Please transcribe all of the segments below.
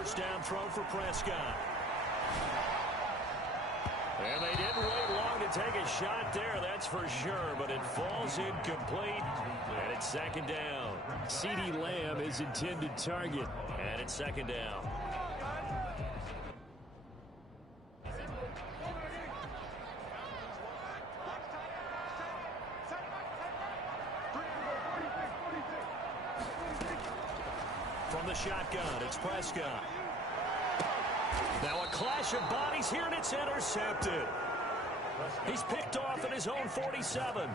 First down throw for Prescott. And they didn't wait long to take a shot there, that's for sure, but it falls incomplete, and it's second down. CeeDee Lamb is intended target, and it's second down. From the shotgun, it's Prescott. Now a clash of bodies here, and it's intercepted. He's picked off at his own 47.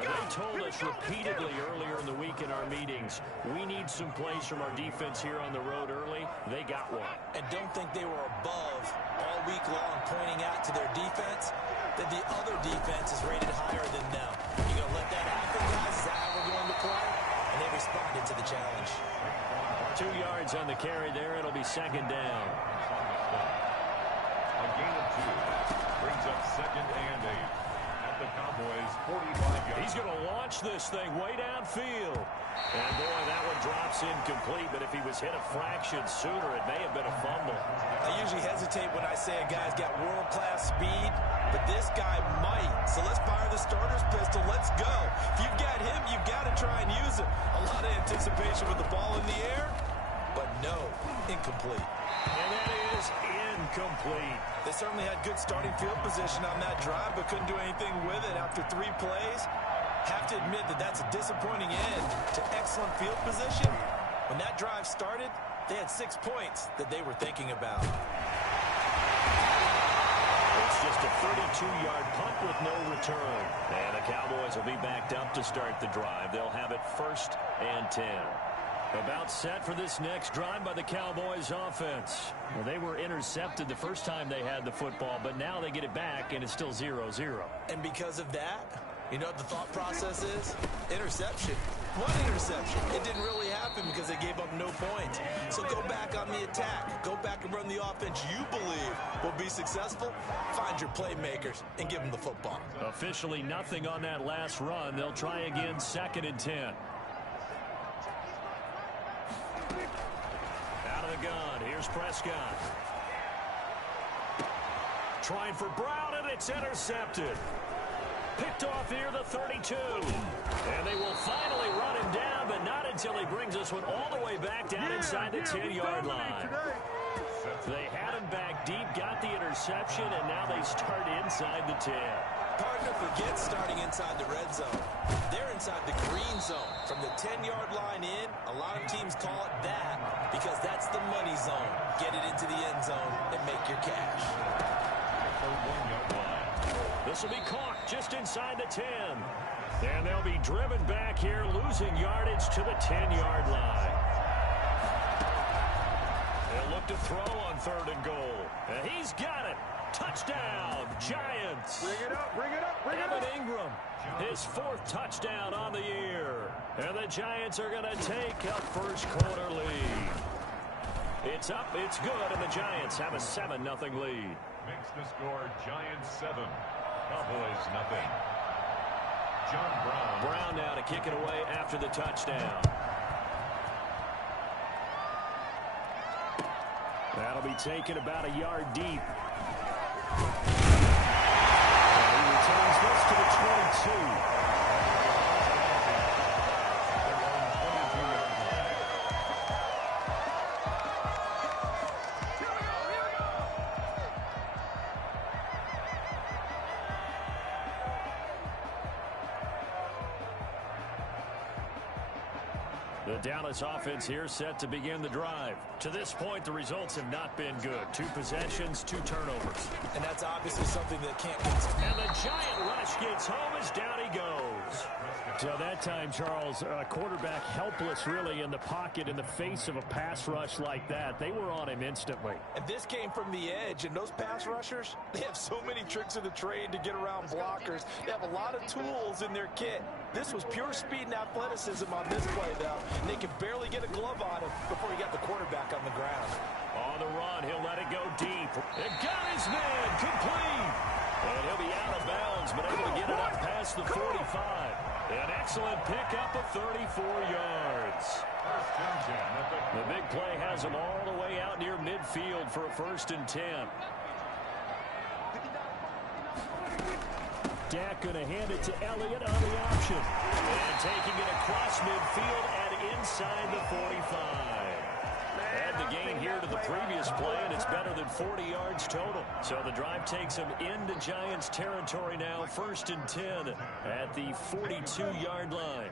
They told us repeatedly earlier in the week in our meetings, we need some plays from our defense here on the road early. They got one. And don't think they were above all week long pointing out to their defense that the other defense is rated higher than them. You going to let that happen, guys? Is that how we're going to play? And they responded to the challenge. 2 yards on the carry there. It'll be second down. A gain of 2 brings up second and 8 at the Cowboys' 45 yards. He's going to launch this thing way downfield. And boy, that one drops incomplete, but if he was hit a fraction sooner, it may have been a fumble. I usually hesitate when I say a guy's got world-class speed, but this guy might. So let's fire the starter's pistol. Let's go. If you've got him, you've got to try and use it. A lot of anticipation with the ball in the air, but no, incomplete. And that is incomplete. They certainly had good starting field position on that drive, but couldn't do anything with it after 3 plays. Have to admit that that's a disappointing end to excellent field position. When that drive started, they had 6 points that they were thinking about. It's just a 32-yard punt with no return. And the Cowboys will be backed up to start the drive. They'll have it 1st and 10. About set for this next drive by the Cowboys offense. Well, they were intercepted the first time they had the football, but now they get it back, and it's still 0-0. And because of that, you know what the thought process is? Interception. One interception. It didn't really happen because they gave up no points. So go back on the attack. Go back and run the offense you believe will be successful. Find your playmakers and give them the football. Officially nothing on that last run. They'll try again 2nd and 10. Out of the gun. Here's Prescott. Trying for Brown, and it's intercepted. Picked off near the 32. And they will finally run him down, but not until he brings this one all the way back down inside the 10-yard line. They had him back deep, got the interception, and now they start inside the 10. Partner forgets starting inside the red zone. They're inside the green zone. From the 10-yard line in, a lot of teams call it that because that's the money zone. Get it into the end zone and make your cash. This will be caught just inside the 10. And they'll be driven back here, losing yardage to the 10-yard line. They'll look to throw on 3rd and goal. And he's got it. Touchdown, Giants. Bring it up, bring it up, bring it up. Evan Ingram, his 4th touchdown on the year. And the Giants are going to take a first-quarter lead. It's up, it's good, and the Giants have a 7-0 lead. Makes the score Giants 7, Cowboys 0. John Brown. Brown now to kick it away after the touchdown. That'll be taken about a yard deep. And he returns this to the 22. The Dallas offense here set to begin the drive. To this point, the results have not been good. 2 possessions, 2 turnovers. And that's obviously something that can't continue. And the giant rush gets home as down he goes. So that time, Charles, quarterback helpless really in the pocket in the face of a pass rush like that. They were on him instantly. And this came from the edge, and those pass rushers, they have so many tricks of the trade to get around blockers. They have a lot of tools in their kit. This was pure speed and athleticism on this play, though. And they could barely get a glove on him before he got the quarterback on the ground. On the run, he'll let it go deep. It got his man complete. And he'll be out of bounds, but able to get it up past the 45. An excellent pickup of 34 yards. First and 10 at the The big play has them all the way out near midfield for a 1st and 10. Dak going to hand it to Elliott on the option. And taking it across midfield and inside the 45. Add the gain here to the previous play, and it's better than 40 yards total. So the drive takes them into Giants territory now, 1st and 10 at the 42-yard line.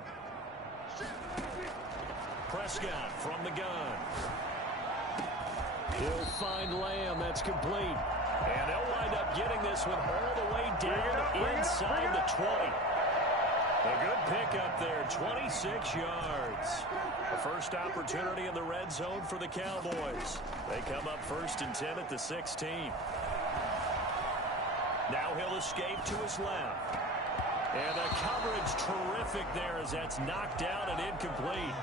Prescott from the gun. He'll find Lamb. That's complete. And they'll wind up getting this one all the way down inside the 20. A good pickup there, 26 yards. The first opportunity in the red zone for the Cowboys. They come up 1st and 10 at the 16. Now he'll escape to his left. And the coverage terrific there as that's knocked down and incomplete.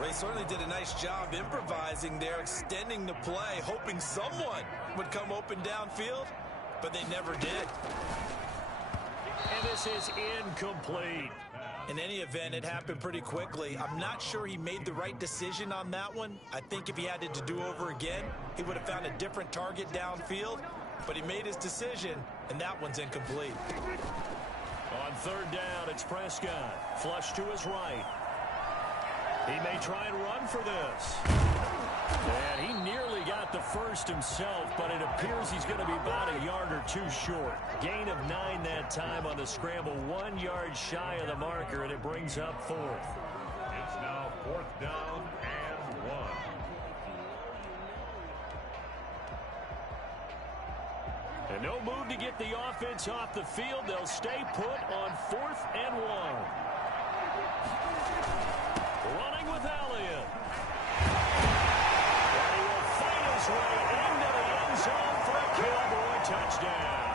They certainly did a nice job improvising there, extending the play, hoping someone would come open downfield, but they never did. And this is incomplete. In any event, it happened pretty quickly. I'm not sure he made the right decision on that one. I think if he had it to do over again, he would have found a different target downfield, but he made his decision, and that one's incomplete. On 3rd down, it's Prescott. Flush to his right. He may try and run for this. And he nearly got the first himself, but it appears he's going to be about a yard or two short. Gain of 9 that time on the scramble, 1 yard shy of the marker, and it brings up 4th. It's now 4th down and 1. And no move to get the offense off the field. They'll stay put on 4th and 1. Running with Elliott. And he will fight his way into the end zone for a Cowboy touchdown.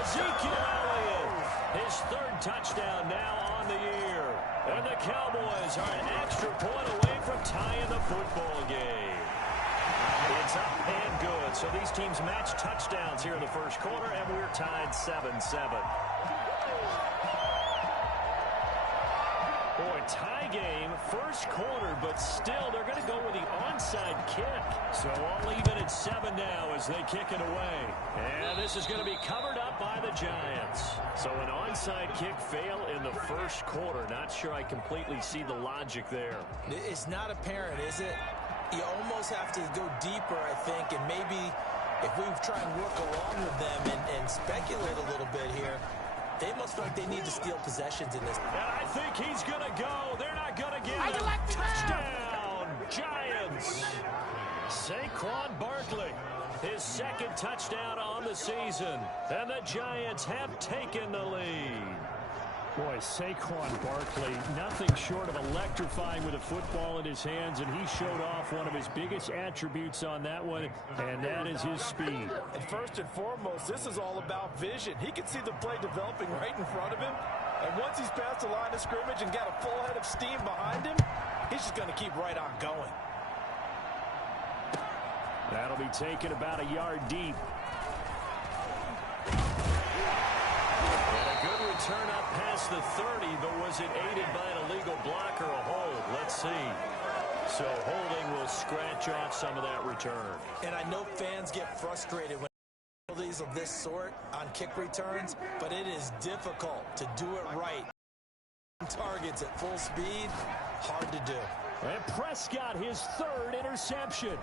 Ezekiel Elliott, his 3rd touchdown now on the year. And the Cowboys are an extra point away from tying the football game. It's up and good. So these teams match touchdowns here in the first quarter, and we're tied 7-7. Boy, tie game, first quarter, but still they're going to go with the onside kick. So all even at 7 now as they kick it away. And this is going to be covered up by the Giants. So an onside kick fail in the first quarter. Not sure I completely see the logic there. It's not apparent, is it? You almost have to go deeper, I think, and maybe if we try and work along with them and speculate a little bit here, they must feel like they need to steal possessions in this. And I think he's going to go. They're not going to get it. Touchdown, Giants. Saquon Barkley, his 2nd touchdown on the season. And the Giants have taken the lead. Boy, Saquon Barkley, nothing short of electrifying with a football in his hands, and he showed off one of his biggest attributes on that one, and that is his speed. And first and foremost, this is all about vision. He can see the play developing right in front of him, and once he's past the line of scrimmage and got a full head of steam behind him, he's just going to keep right on going. That'll be taken about a yard deep. Turn up past the 30, but was it aided by an illegal block or a hold? Let's see. So holding will scratch off some of that return. And I know fans get frustrated when penalties of this sort on kick returns, but it is difficult to do it right. Targets at full speed, hard to do. And Prescott, his 3rd interception.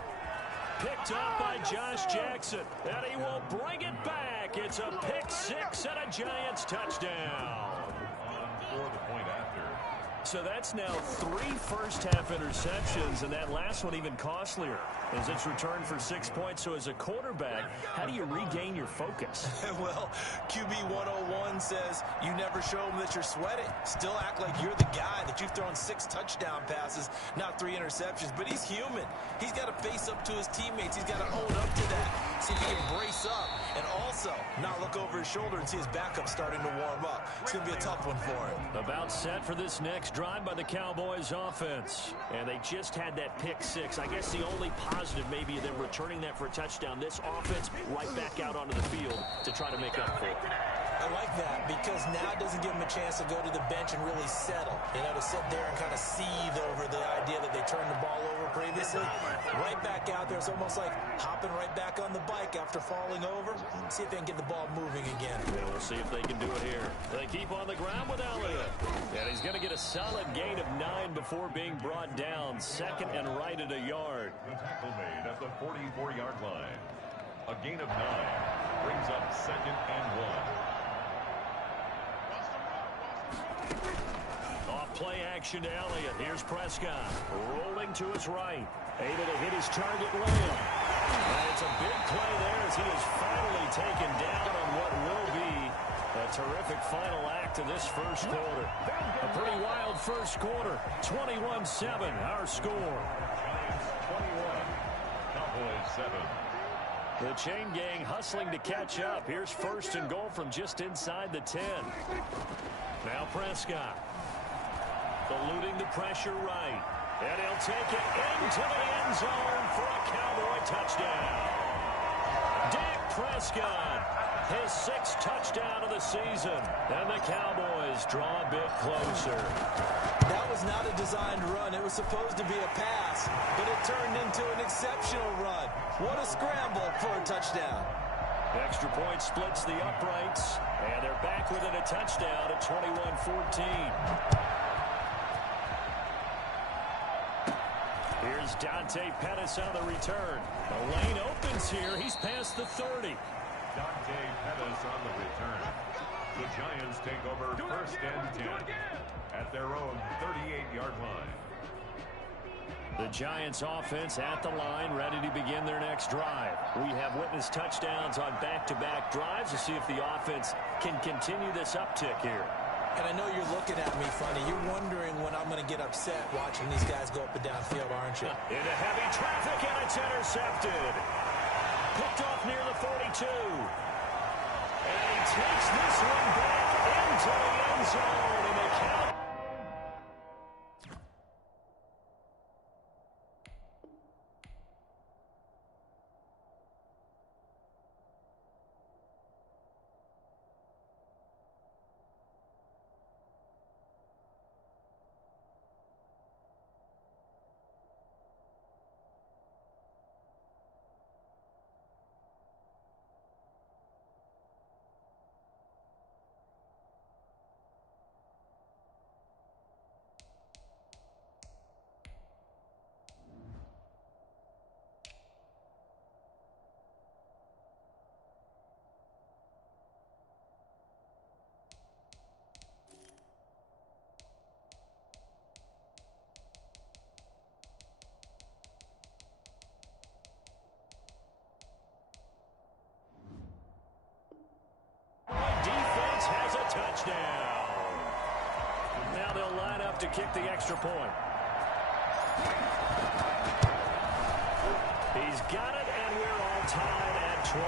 Picked up by Josh Jackson, and he will bring it back. It's a pick 6 and a Giants touchdown. For the point after. So that's now 3 first-half interceptions, and that last one even costlier as it's returned for 6 points. So as a quarterback, how do you regain your focus? Well, QB 101 says you never show them that you're sweating. Still act like you're the guy, that you've thrown 6 touchdown passes, not 3 interceptions. But he's human. He's got to face up to his teammates. He's got to own up to that. See if he can brace up and also not look over his shoulder and see his backup starting to warm up. It's going to be a tough one for him. About set for this next drive by the Cowboys offense. And they just had that pick 6. I guess the only positive maybe of them returning that for a touchdown. This offense right back out onto the field to try to make up for it. I like that because now it doesn't give him a chance to go to the bench and really settle. You know, to sit there and kind of seethe over the idea that they turned the ball over previously. Right back out there. It's almost like hopping right back on the bike after falling over. See if they can get the ball moving again. Yeah, we'll see if they can do it here. They keep on the ground with Elliott. And he's going to get a solid gain of 9 before being brought down. Second and right at a yard. The tackle made at the 44-yard line. A gain of 9 brings up second and 1. Off play action to Elliott. Here's Prescott rolling to his right. Able to hit his target well. And it's a big play there as he is finally taken down on what will be a terrific final act of this first quarter. A pretty wild first quarter. 21-7 our score. Giants 21, Cowboys 7. The chain gang hustling to catch up. Here's first and goal from just inside the 10. Now Prescott. Eluding the pressure right. And he'll take it into the end zone for a Cowboy touchdown. Dak Prescott, his 6th touchdown of the season. And the Cowboys draw a bit closer. That was not a designed run. It was supposed to be a pass, but it turned into an exceptional run. What a scramble for a touchdown. Extra point splits the uprights, and they're back within a touchdown at 21-14. Here's Dante Pettis on the return. The lane opens here. He's past the 30. Dante Pettis on the return. The Giants take over first and 10 at their own 38-yard line. The Giants offense at the line, ready to begin their next drive. We have witnessed touchdowns on back-to-back drives to see if the offense can continue this uptick here. And I know you're looking at me funny. You're wondering when I'm going to get upset watching these guys go up and down field, aren't you? Into heavy traffic, and it's intercepted. Picked off near the 42. And he takes this one back into the end zone. And they count. Defense has a touchdown. Now they'll line up to kick the extra point. He's got it, and we're all tied at 21.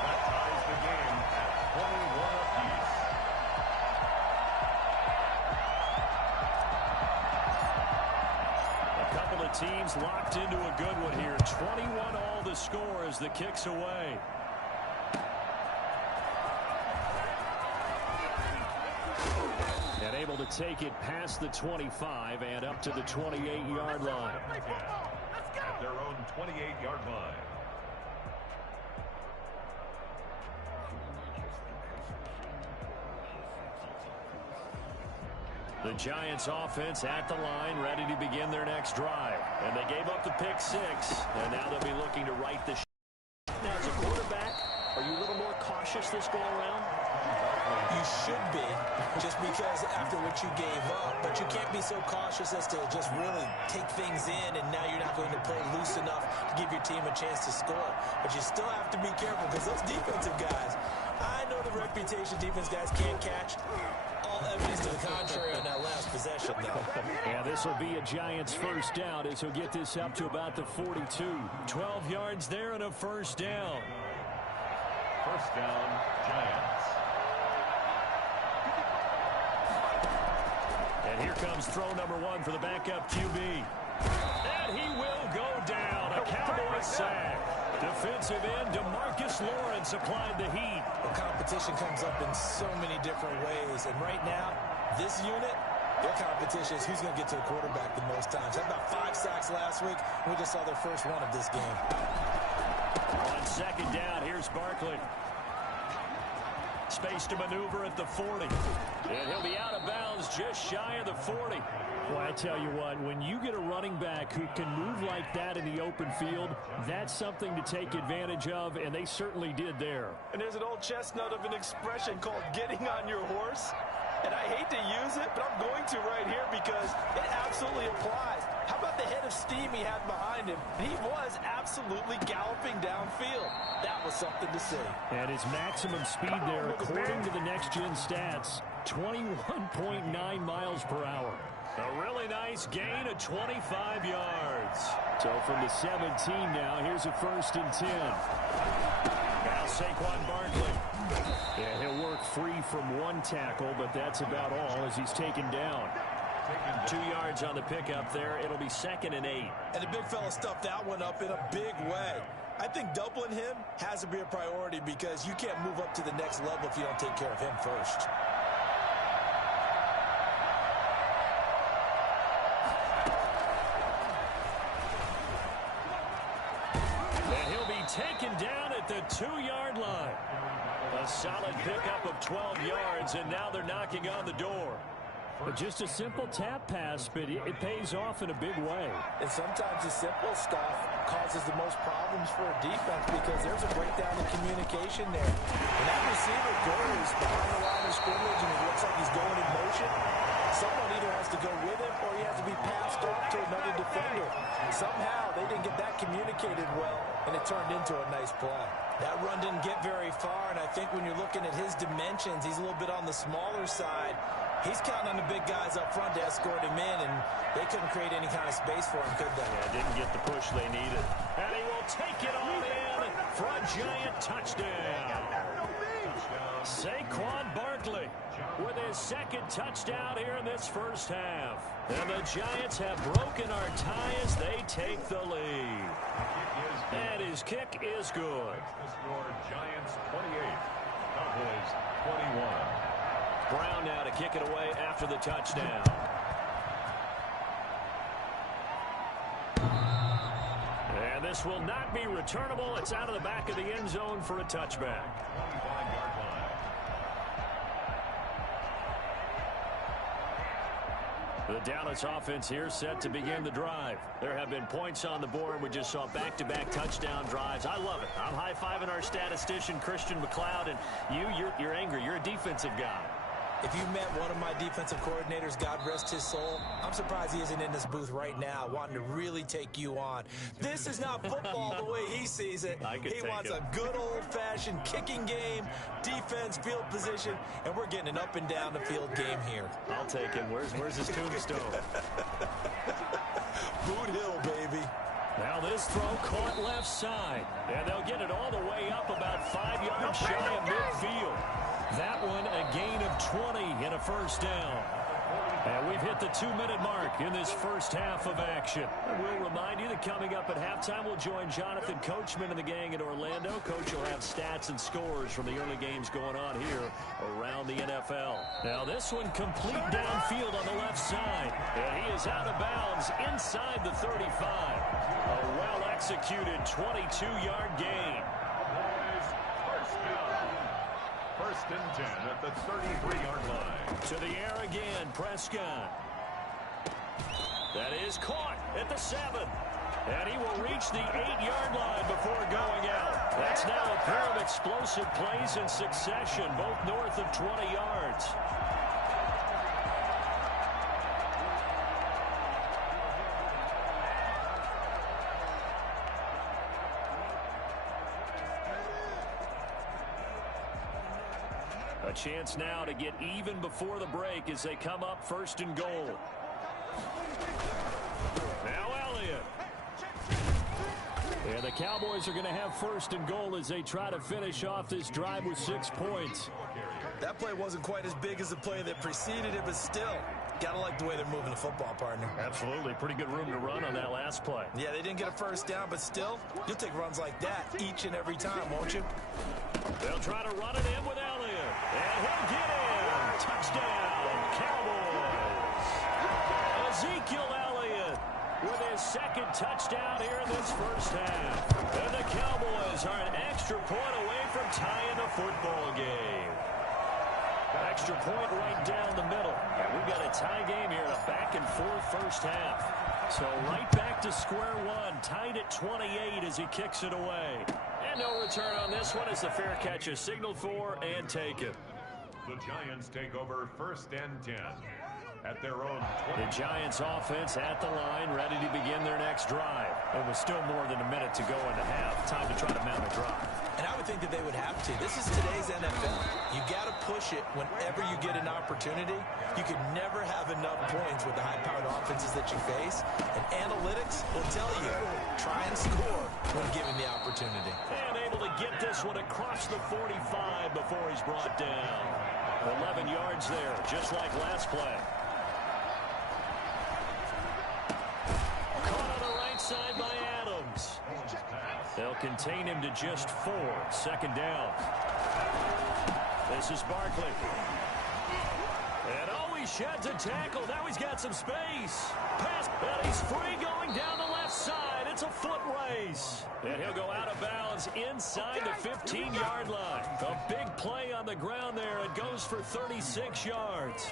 That ties the game at 21 apiece. A couple of teams locked into a good one here. 21 all the score as the kick's away. And able to take it past the 25 and up to the 28-yard line. At their own 28-yard line. The Giants offense at the line, ready to begin their next drive. And they gave up the pick 6, and now they'll be looking to right the ship. Now, as a quarterback, are you a little more cautious this go around? You should be, just because after what you gave up. But you can't be so cautious as to just really take things in, and now you're not going to play loose enough to give your team a chance to score. But you still have to be careful because those defensive guys, I know the reputation defense guys can't catch. All evidence to the contrary on that last possession, though. Yeah, this will be a Giants first down as he'll get this up to about the 42. 12 yards there and a first down. First down, Giants. And here comes throw number 1 for the backup QB. And he will go down. A Cowboy sack. Defensive end DeMarcus Lawrence applied the heat. The competition comes up in so many different ways. And right now, this unit, their competition is who's going to get to the quarterback the most times. Had about 5 sacks last week. We just saw their first one of this game. On second down, here's Barkley. Space to maneuver at the 40. And he'll be out of bounds just shy of the 40. Well, I tell you what, when you get a running back who can move like that in the open field, that's something to take advantage of, and they certainly did there. And there's an old chestnut of an expression called getting on your horse. And I hate to use it, but I'm going to right here because it absolutely applies. How about the head of steam he had behind him? He was absolutely galloping downfield. That was something to see. And his maximum speed there, according to the next-gen stats, 21.9 miles per hour. A really nice gain of 25 yards. So from the 17 now, here's a 1st and 10. Now Saquon Barkley. Yeah, he'll work free from one tackle, but that's about all as he's taken down. 2 yards on the pickup there. It'll be 2nd and 8. And the big fella stuffed that one up in a big way. I think doubling him has to be a priority because you can't move up to the next level if you don't take care of him first. And he'll be taken down at the 2-yard line. A solid pickup of 12 yards, and now they're knocking on the door. But just a simple tap pass, but it pays off in a big way. And sometimes the simple stuff causes the most problems for a defense because there's a breakdown in communication there. When that receiver goes behind the line of scrimmage and it looks like he's going in motion, someone either has to go with him or he has to be passed off to another defender. Somehow they didn't get that communicated well, and it turned into a nice play. That run didn't get very far, and I think when you're looking at his dimensions, he's a little bit on the smaller side. He's counting on the big guys up front to escort him in, and they couldn't create any kind of space for him, could they? Yeah, didn't get the push they needed. And he will take it all in for a giant touchdown. Saquon Barkley with his 2nd touchdown here in this first half. And the Giants have broken our tie as they take the lead. And his kick is good. The score, Giants 28, Cowboys 21. Brown now to kick it away after the touchdown. And this will not be returnable. It's out of the back of the end zone for a touchback. 25-yard line. The Dallas offense here set to begin the drive. There have been points on the board. We just saw back-to-back touchdown drives. I love it. I'm high-fiving our statistician, Christian McLeod, and you're angry. You're a defensive guy. If you met one of my defensive coordinators, God rest his soul, I'm surprised he isn't in this booth right now wanting to really take you on. This is not football the way he sees it. He wants a good old-fashioned kicking game, defense, field position, and we're getting an up and down the field game here. I'll take him. Where's his tombstone? Boot Hill, baby. Now this throw caught left side, and they'll get it all the way up about 5 yards shy of midfield. That one a gain of 20 and a first down. And we've hit the 2-minute mark in this first half of action. And we'll remind you that coming up at halftime, we'll join Jonathan Coachman and the gang in Orlando. Coach will have stats and scores from the early games going on here around the NFL. Now this one complete downfield on the left side. And he is out of bounds inside the 35. A well-executed 22-yard gain. First and 10 at the 33-yard line. To the air again, Prescott. That is caught at the 7. And he will reach the 8-yard line before going out. That's now a pair of explosive plays in succession, both north of 20 yards. A chance now to get even before the break as they come up 1st and goal. Now Elliott. And the Cowboys are going to have 1st and goal as they try to finish off this drive with 6 points. That play wasn't quite as big as the play that preceded it, but still, Gotta like the way they're moving the football, partner. Absolutely. Pretty good room to run on that last play. Yeah, they didn't get a first down, but still, you'll take runs like that each and every time, won't you? They'll try to run it in with Elliott. And he'll get in. Touchdown, Cowboys. Ezekiel Elliott with his second touchdown here in this first half. And the Cowboys are an extra point away from tying the football game. Extra point right down the middle. And we've got a tie game here in a back-and-forth first half. So right back to square one, tied at 28 as he kicks it away. And no return on this one as the fair catch is signaled for and taken. The Giants take over first and 10 at their own 20. The Giants offense at the line, ready to begin their next drive. It was still more than a minute to go in the half. Time to try to mount a drive. And I would think that they would have to. This is today's NFL. You got to push it whenever you get an opportunity. You can never have enough points with the high-powered offenses that you face. And analytics will tell you, try and score when given the opportunity. And able to get this one across the 45 before he's brought down. 11 yards there, just like last play. Caught on the right side by Adams. They'll contain him to just 4. Second down. This is Barkley. And he sheds a tackle. Now he's got some space. Pass, and he's free going down the left side. It's a foot race. And he'll go out of bounds inside the 15-yard line. A big play on the ground there. It goes for 36 yards.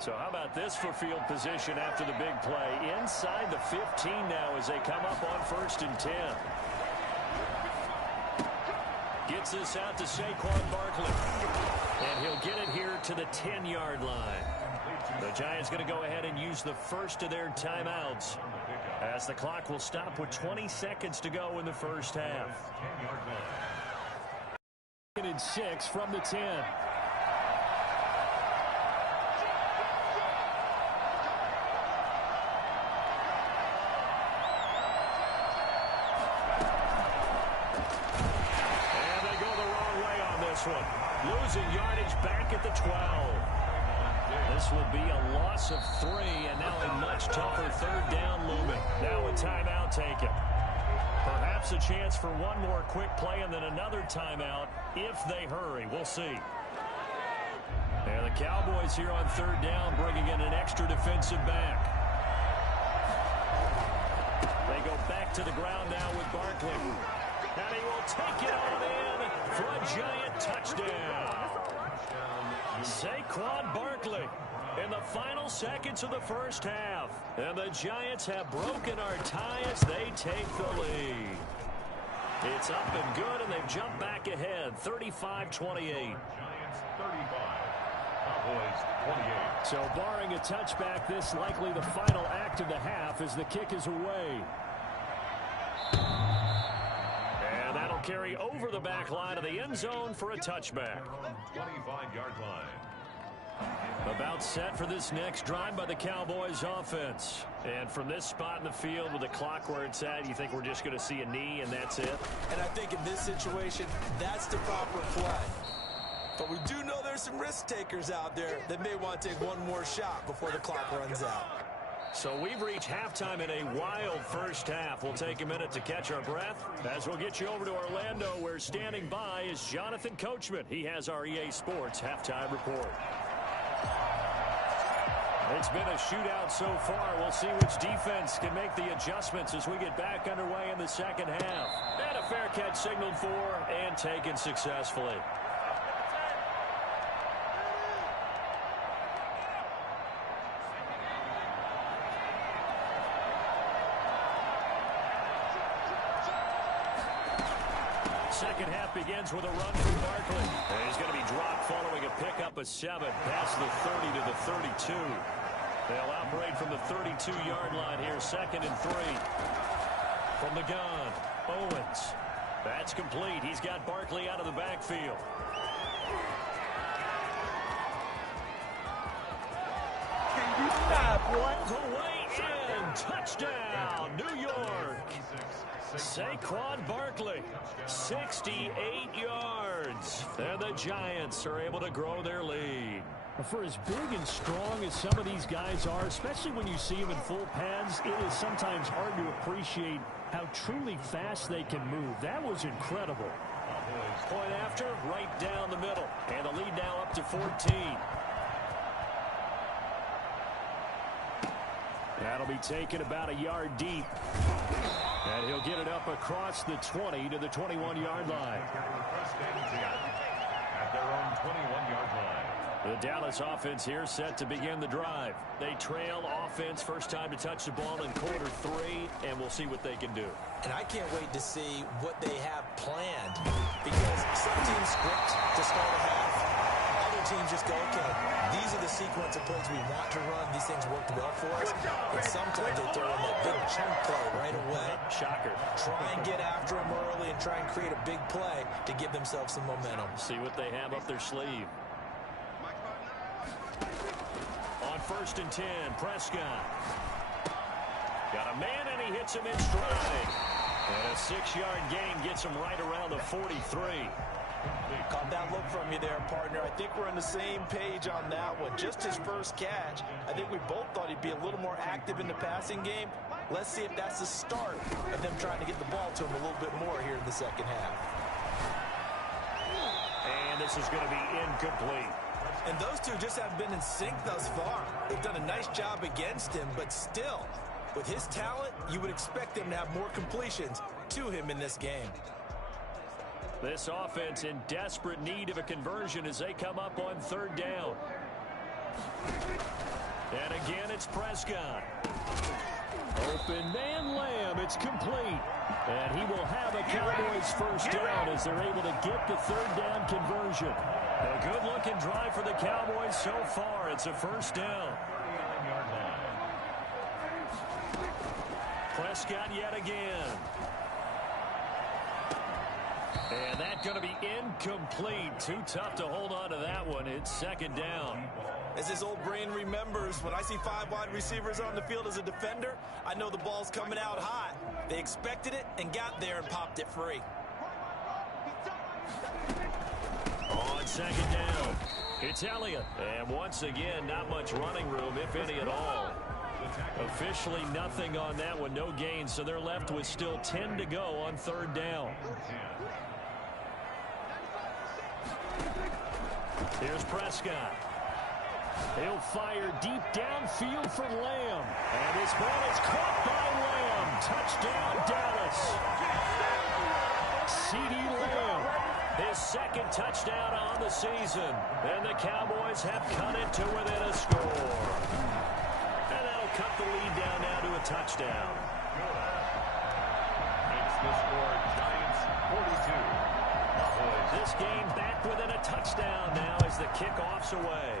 So how about this for field position after the big play? Inside the 15 now as they come up on 1st and 10. Gets this out to Saquon Barkley. And he'll get it here to the 10-yard line. The Giants going to go ahead and use the first of their timeouts as the clock will stop with 20 seconds to go in the first half. 6 from the 10. Losing yardage back at the 12. This will be a loss of 3, and now a much tougher 3rd down looming. Now a timeout taken. Perhaps a chance for one more quick play and then another timeout if they hurry. We'll see. And the Cowboys here on 3rd down bringing in an extra defensive back. They go back to the ground now with Barkley. And he will take it on in for a Giant touchdown. Saquon Barkley in the final seconds of the first half. And the Giants have broken our tie as they take the lead. It's up and good, and they've jumped back ahead, 35-28. Giants 35, Cowboys 28. So barring a touchback, this likely the final act of the half as the kick is away. And that'll carry over the back line of the end zone for a touchback. 25-yard line. About set for this next drive by the Cowboys offense. And from this spot in the field with the clock where it's at, you think we're just going to see a knee and that's it? And I think in this situation, that's the proper play. But we do know there's some risk takers out there that may want to take one more shot before the clock runs out. So we've reached halftime in a wild first half. We'll take a minute to catch our breath as we'll get you over to Orlando, where standing by is Jonathan Coachman. He has our EA Sports halftime report. It's been a shootout so far. We'll see which defense can make the adjustments as we get back underway in the second half. And a fair catch signaled for and taken successfully. Second half begins with a run from Barkley. And he's going to be dropped following a pickup of 7 past the 30 to the 32. They'll operate from the 32-yard line here, 2nd and 3. From the gun, Owens. That's complete. He's got Barkley out of the backfield. Away And touchdown, New York. Saquon Barkley, 68 yards. And the Giants are able to grow their lead. For as big and strong as some of these guys are, especially when you see them in full pads, it is sometimes hard to appreciate how truly fast they can move. That was incredible. Point after, right down the middle. And the lead now up to 14. That'll be taken about a yard deep. And he'll get it up across the 20 to the 21-yard line. At their own 21-yard line. The Dallas offense here set to begin the drive. They trail offense first time to touch the ball in quarter 3, and we'll see what they can do. And I can't wait to see what they have planned, because some teams script to start a half. Other teams just go, okay, these are the sequence of plays we want to run. These things worked well for us. And sometimes they throw in that big chunk play right away. Shocker. Try and get after them early and try and create a big play to give themselves some momentum. See what they have up their sleeve. On 1st and 10, Prescott. Got a man, and he hits him in stride. And a 6-yard gain gets him right around the 43. Caught that look from you there, partner. I think we're on the same page on that one. Just his first catch. I think we both thought he'd be a little more active in the passing game. Let's see if that's the start of them trying to get the ball to him a little bit more here in the second half. And this is going to be incomplete. And those two just haven't been in sync thus far. They've done a nice job against him, but still, with his talent, you would expect them to have more completions to him in this game. This offense in desperate need of a conversion as they come up on 3rd down. And again, it's Prescott. Open man, Lamb. It's complete. And he will have a Cowboys first down as they're able to get the 3rd down conversion. A good-looking drive for the Cowboys so far. It's a first down. Prescott yet again. And that's going to be incomplete. Too tough to hold on to that one. It's 2nd down. As his old brain remembers, when I see 5 wide receivers on the field as a defender, I know the ball's coming out hot. They expected it and got there and popped it free. On 2nd down, it's Elliott. And once again, not much running room, if any at all. Officially nothing on that one, no gain, so they're left with still 10 to go on 3rd down. Here's Prescott. He'll fire deep downfield for Lamb. And this ball is caught by Lamb. Touchdown, Dallas. Siiigh Lamb, his 2nd touchdown on the season. And the Cowboys have cut it to within a score. And that'll cut the lead down now to a touchdown. Makes the score Giants 42. This game back within a touchdown now as the kickoff's away.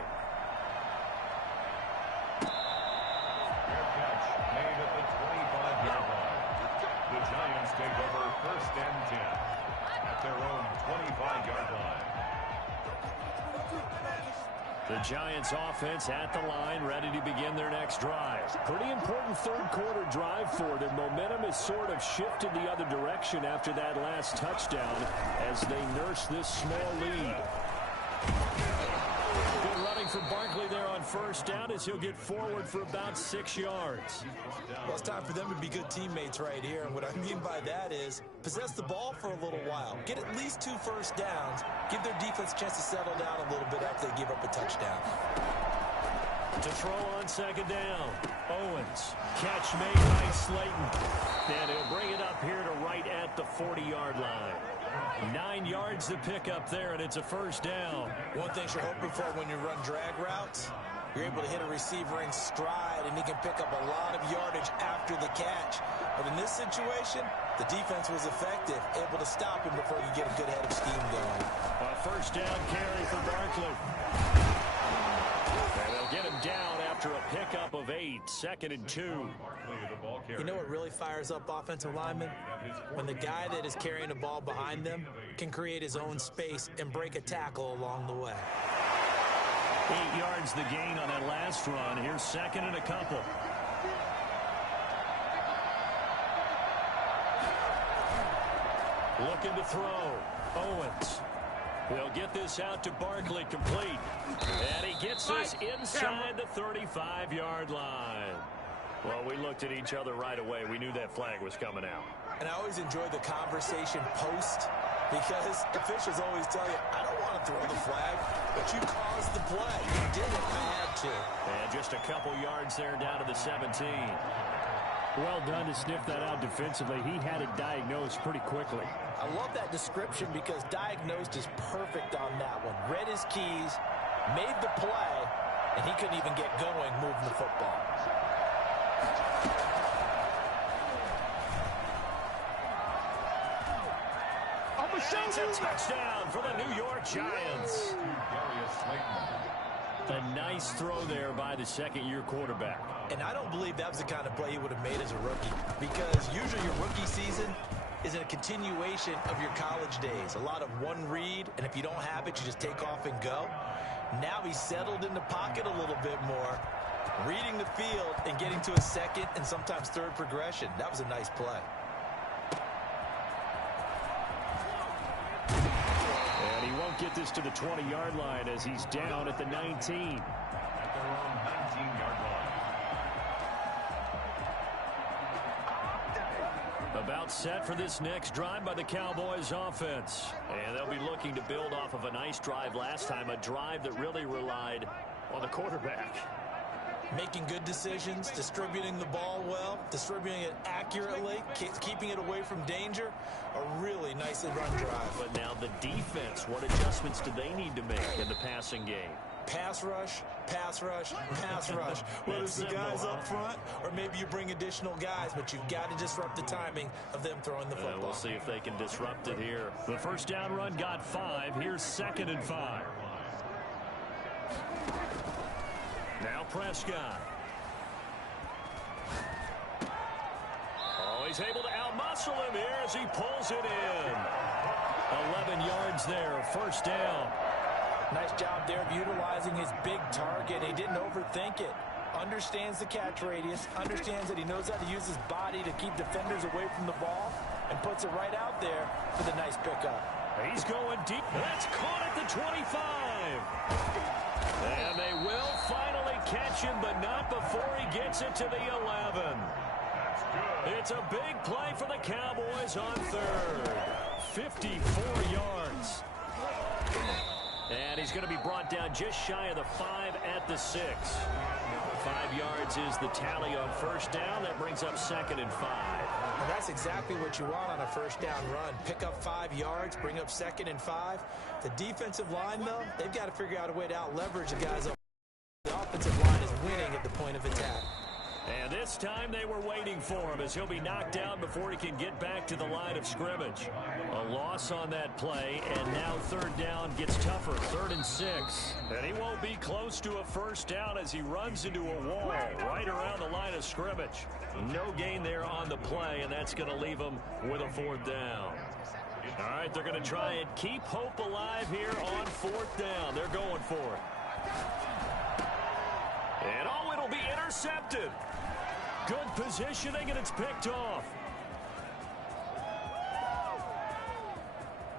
Fair catch made at the 25-yard line. The Giants take over 1st and 10 at their own 25-yard line. The Giants offense at the line, ready to begin their next drive. Pretty important 3rd quarter drive for them. Momentum has sort of shifted the other direction after that last touchdown as they nurse this small lead. Good running for Barkley there on 1st down as he'll get forward for about 6 yards. Well, it's time for them to be good teammates right here. And what I mean by that is possess the ball for a little while. Get at least 2 first downs. Give their defense a chance to settle down a little bit after they give up a touchdown. To throw on 2nd down. Owens. Catch made by Slayton. And he'll bring it up here to right at the 40-yard line. 9 yards to pick up there, and it's a first down. One thing you're hoping for when you run drag routes, you're able to hit a receiver in stride, and he can pick up a lot of yardage after the catch. But in this situation, the defense was effective, able to stop him before you get a good head of steam going. A first down carry for Barkley. And they'll get him down after a pickup of 8, 2nd and 2. You know what really fires up offensive linemen? When the guy that is carrying the ball behind them can create his own space and break a tackle along the way. 8 yards the gain on that last run. Here's 2nd and a couple. Looking to throw. Owens. He'll get this out to Barkley, complete. And he gets this inside the 35-yard line. Well, we looked at each other right away. We knew that flag was coming out. And I always enjoy the conversation post, because officials always tell you, I don't want to throw the flag, but you caused the play. You did it. I had to. And just a couple yards there down to the 17. Well done to sniff that out defensively. He had it diagnosed pretty quickly. I love that description because diagnosed is perfect on that one. Read his keys, made the play, and he couldn't even get going moving the football. It's a touchdown for the New York Giants. A nice throw there by the second-year quarterback. And I don't believe that was the kind of play he would have made as a rookie, because usually your rookie season is a continuation of your college days. A lot of one read, and if you don't have it, you just take off and go. Now he's settled in the pocket a little bit more, reading the field and getting to a second and sometimes third progression. That was a nice play. And he won't get this to the 20-yard line as he's down at the 19. At their own 19-yard line. About set for this next drive by the Cowboys offense. And they'll be looking to build off of a nice drive last time, a drive that really relied on the quarterback. Making good decisions, distributing the ball well, distributing it accurately, keeping it away from danger. A really nicely run drive. But now the defense, what adjustments do they need to make in the passing game? Pass rush, pass rush, pass rush. Whether it's the guys up front or maybe you bring additional guys, but you've got to disrupt the timing of them throwing the football. We'll see if they can disrupt it here. The first down run got 5. Here's 2nd and 5. Now Prescott. Oh, he's able to outmuscle him here as he pulls it in. 11 yards there, first down. Nice job there of utilizing his big target. He didn't overthink it. Understands the catch radius, understands that he knows how to use his body to keep defenders away from the ball, and puts it right out there for the nice pickup. He's going deep. That's caught at the 25. And they will finally catch him, but not before he gets it to the 11. That's good. It's a big play for the Cowboys on third. 54 yards. And he's going to be brought down just shy of the 5 at the 6. 5 yards is the tally on first down. That brings up 2nd and 5. And that's exactly what you want on a first down run. Pick up 5 yards, bring up 2nd and 5. The defensive line, though, they've got to figure out a way to out-leverage the guys up. The offensive line is winning at the point of attack. And this time they were waiting for him as he'll be knocked down before he can get back to the line of scrimmage. A loss on that play, and now third down gets tougher. 3rd and 6. And he won't be close to a first down as he runs into a wall right around the line of scrimmage. No gain there on the play, and that's going to leave him with a 4th down. All right, they're going to try and keep hope alive here on 4th down. They're going for it. And oh, it'll be intercepted. Good positioning, and it's picked off.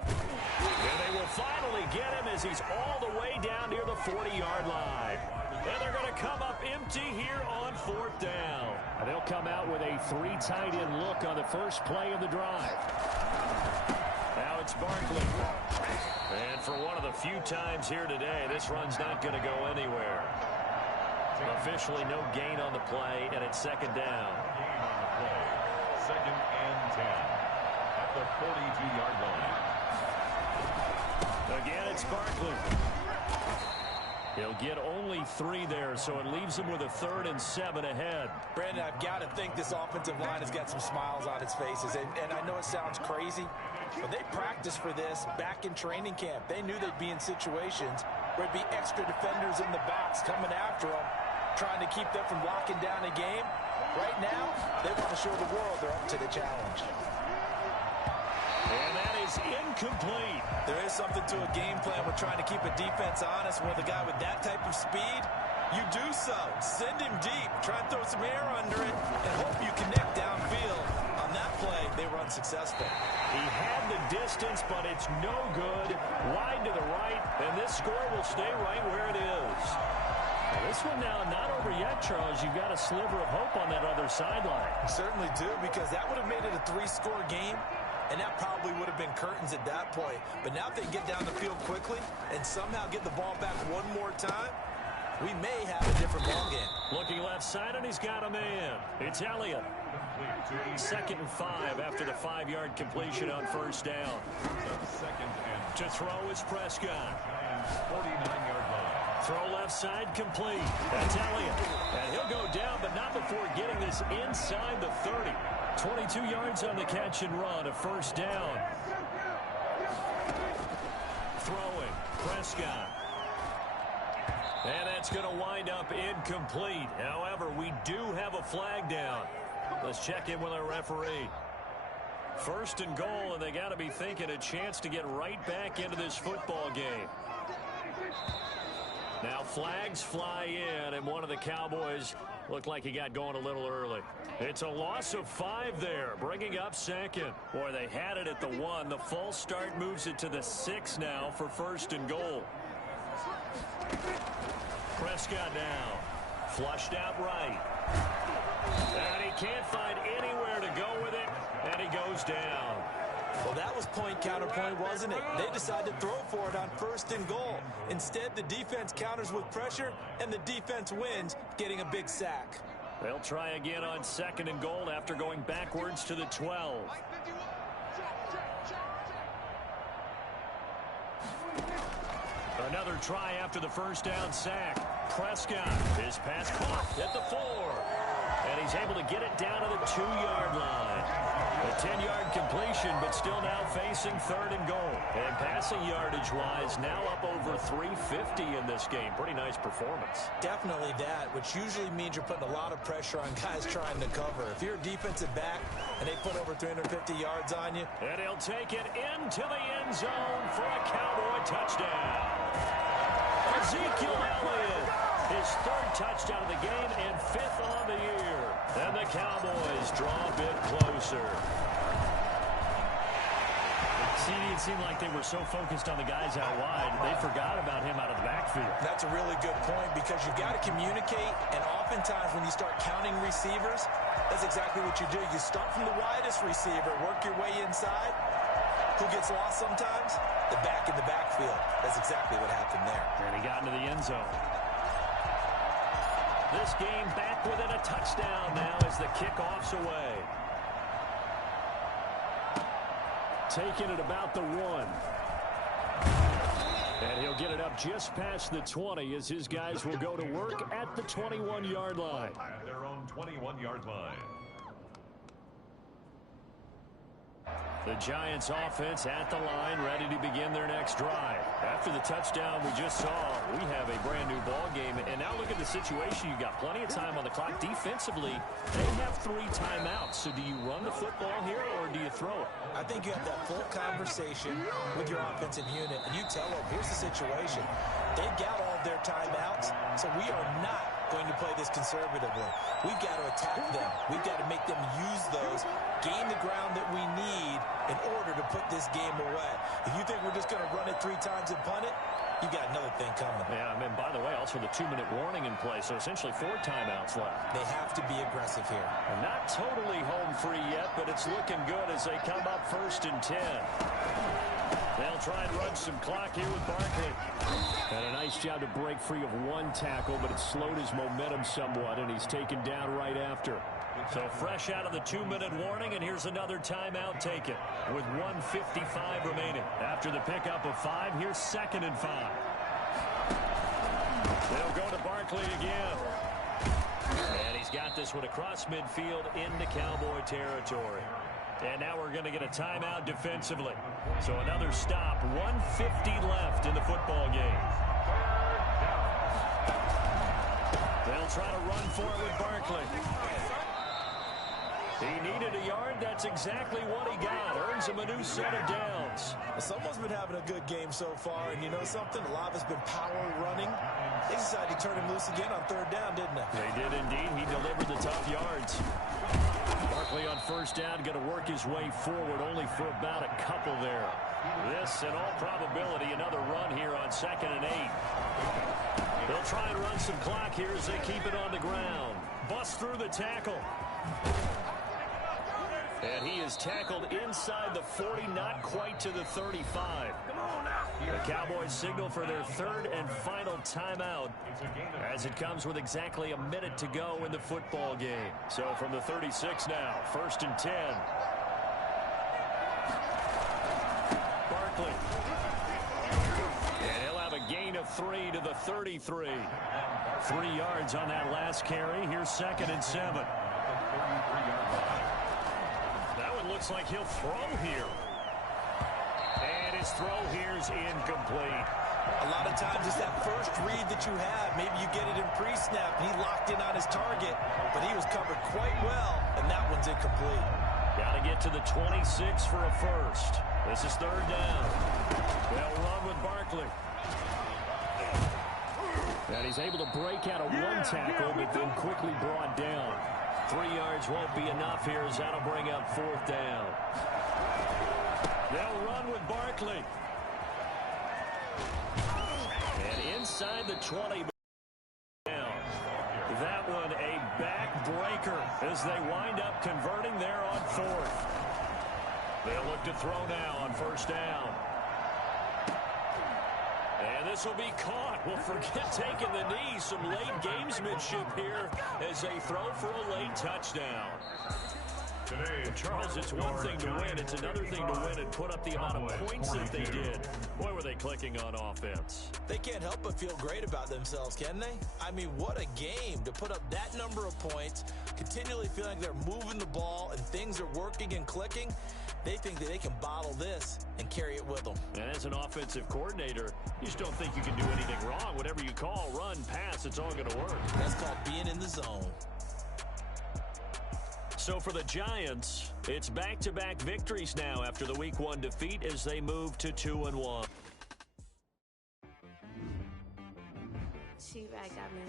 And they will finally get him as he's all the way down near the 40-yard line. And they're going to come up empty here on 4th down. And they'll come out with a 3 tight end look on the first play of the drive. Now it's Barkley. And for one of the few times here today, this run's not going to go anywhere. Officially no gain on the play, and it's 2nd down. Gain on the play. 2nd and 10 at the 42-yard line. Again, it's Barkley. He'll get only 3 there, so it leaves him with a 3rd and 7 ahead. Brandon, I've got to think this offensive line has got some smiles on its faces. And I know it sounds crazy, but they practiced for this back in training camp. They knew they'd be in situations where it'd be extra defenders in the backs coming after them, trying to keep them from locking down a game. Right now, they want to show the world they're up to the challenge. And that is incomplete. There is something to a game plan with trying to keep a defense honest. With a guy with that type of speed, you do so. Send him deep. Try and throw some air under it and hope you connect downfield on On that play, they were unsuccessful. He had the distance, but it's no good. Wide to the right, and this score will stay right where it is. Well, this one now not over yet, Charles. You've got a sliver of hope on that other sideline. You certainly do, because that would have made it a 3-score game, and that probably would have been curtains at that point. But now if they get down the field quickly and somehow get the ball back one more time, we may have a different ball game. Looking left side, and he's got a man. It's Elliott. 2nd and 5 after the 5-yard completion on first down. To throw is Prescott. 49-yard line. Throw left side complete. That's Elliott. And he'll go down, but not before getting this inside the 30. 22 yards on the catch and run, a first down. Throwing, Prescott. And that's going to wind up incomplete. However, we do have a flag down. Let's check in with our referee. 1st and goal, and they got to be thinking a chance to get right back into this football game. Now flags fly in, and one of the Cowboys looked like he got going a little early. It's a loss of 5 there, bringing up 2nd. Boy, they had it at the 1. The false start moves it to the 6 now for 1st and goal. Prescott now, flushed out right. And he can't find anywhere to go with it, and he goes down. Well, that was point counterpoint, wasn't it? They decided to throw for it on 1st and goal. Instead, the defense counters with pressure, and the defense wins, getting a big sack. They'll try again on 2nd and goal after going backwards to the 12. Another try after the first down sack. Prescott, his pass caught at the 4. And he's able to get it down to the 2-yard line. A 10-yard completion, but still now facing 3rd and goal. And passing yardage-wise, now up over 350 in this game. Pretty nice performance. Definitely that, which usually means you're putting a lot of pressure on guys trying to cover. If you're a defensive back and they put over 350 yards on you. And he'll take it into the end zone for a Cowboy touchdown. Ezekiel Elliott, his 3rd touchdown of the game and 5th on the year. And the Cowboys draw a bit closer. See, it seemed like they were so focused on the guys out wide, they forgot about him out of the backfield. That's a really good point, because you've got to communicate, and oftentimes when you start counting receivers, that's exactly what you do. You start from the widest receiver, work your way inside. Who gets lost sometimes? The back in the backfield. That's exactly what happened there. And he got into the end zone. This game back within a touchdown now as the kickoff's away. Taking it about the 1. And he'll get it up just past the 20 as his guys will go to work at the 21-yard line. At their own 21-yard line. The Giants offense at the line, ready to begin their next drive. After the touchdown we just saw, we have a brand new ball game. And now look at the situation. You've got plenty of time on the clock. Defensively, they have 3 timeouts. So do you run the football here or do you throw it? I think you have that full conversation with your offensive unit, and you tell them, here's the situation. They've got all of their timeouts, so we are not going to play this conservatively. We've got to attack them. We've got to make them use those, gain the ground that we need in order to put this game away. If you think we're just going to run it 3 times and punt it, you got another thing coming. Yeah, and by the way, also the 2-minute warning in play, so essentially 4 timeouts left. They have to be aggressive here. And not totally home free yet, but it's looking good as they come up 1st and 10. They'll try and run some clock here with Barkley. And a nice job to break free of 1 tackle, but it slowed his momentum somewhat, and he's taken down right after. So fresh out of the 2-minute warning, and here's another timeout taken with 1:55 remaining. After the pickup of 5, here's 2nd and 5. They'll go to Barkley again. And he's got this one across midfield into Cowboy territory. And now we're going to get a timeout defensively. So another stop, 1:50 left in the football game. They'll try to run for it with Barkley. He needed a yard. That's exactly what he got. Earns him a new set of downs. Well, someone's been having a good game so far, and you know something? A lot of it's been power running. They decided to turn him loose again on 3rd down, didn't they? They did indeed. He delivered the tough yards. Barkley on first down, going to work his way forward, only for about a couple there. This, in all probability, another run here on 2nd and 8. They'll try and run some clock here as they keep it on the ground. Bust through the tackle. And he is tackled inside the 40, not quite to the 35. The Cowboys signal for their 3rd and final timeout as it comes with exactly a minute to go in the football game. So from the 36 now, 1st and 10. Barkley. And he'll have a gain of 3 to the 33. 3 yards on that last carry. Here's 2nd and 7. That one looks like he'll throw here. And his throw here is incomplete. A lot of times it's that first read that you have. Maybe you get it in pre-snap, and he locked in on his target, but he was covered quite well, and that one's incomplete. Got to get to the 26 for a first. This is 3rd down. They'll run with Barkley. And he's able to break out of one tackle, but then quickly brought down. 3 yards won't be enough here as that'll bring up 4th down. They'll run with Barkley. And inside the 20. That one a backbreaker as they wind up converting there on 4th. They'll look to throw now on 1st down. And this will be caught. Well, forget taking the knee. Some late gamesmanship here as they throw for a late touchdown. And Charles, it's one thing to win. It's another thing to win and put up the amount of points that they did. Boy, were they clicking on offense. They can't help but feel great about themselves, can they? I mean, what a game to put up that number of points, continually feeling like they're moving the ball and things are working and clicking. They think that they can bottle this and carry it with them. And as an offensive coordinator, you just don't think you can do anything wrong. Whatever you call, run, pass, it's all going to work. That's called being in the zone. So for the Giants, it's back-to-back victories now after the Week 1 defeat as they move to 2-1. Siiigh got me.